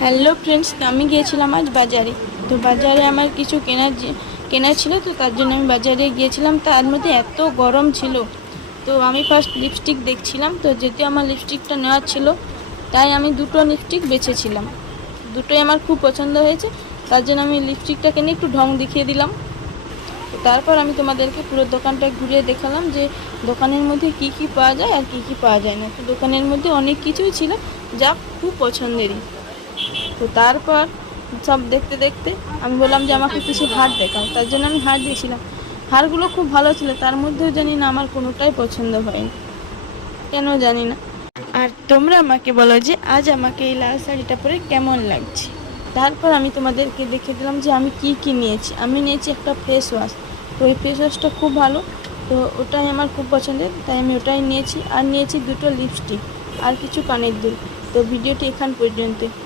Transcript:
Hello friends, তো আমি গিয়েছিলাম আজ বাজারে। তো বাজারে আমার কিছু কেনার ছিল, তো তার জন্য আমি বাজারে গিয়েছিলাম। তার মধ্যে এত গরম ছিল, তো আমি ফার্স্ট লিপস্টিক দেখছিলাম। তো যেহেতু আমার লিপস্টিকটা নেওয়ার ছিল, তাই আমি দুটো লিপস্টিক বেছেছিলাম। দুটোই আমার খুব পছন্দ হয়েছে, তার জন্য আমি লিপস্টিকটাকে নিয়ে একটু ঢং দেখিয়ে দিলাম। তো তারপর আমি তোমাদেরকে পুরো দোকানটা ঘুরিয়ে দেখালাম যে দোকানের মধ্যে কি কি পাওয়া যায় আর কি কি পাওয়া যায় না। তো দোকানের মধ্যে অনেক কিছুই ছিল যা খুব পছন্দেরই। তো তারপর সব দেখতে দেখতে আমি বললাম যে আমাকে কিছু হার দেখাও, তার জন্য আমি হার দিয়েছিলাম। হারগুলো খুব ভালো ছিল, তার মধ্যেও জানি না আমার কোনোটাই পছন্দ হয়নি, কেন জানি না। আর তোমরা আমাকে বলো যে আজ আমাকে এই লাল শাড়িটা পরে কেমন লাগছে। তারপর আমি তোমাদেরকে দেখে দিলাম যে আমি কি কি নিয়েছি। আমি নিয়েছি একটা ফেস ওয়াশ, তো ওই ফেস ওয়াশটা খুব ভালো, তো ওটাই আমার খুব পছন্দের, তাই আমি ওটাই নিয়েছি। আর নিয়েছি দুটো লিপস্টিক আর কিছু কানের দুল। তো ভিডিওটি এখান পর্যন্ত।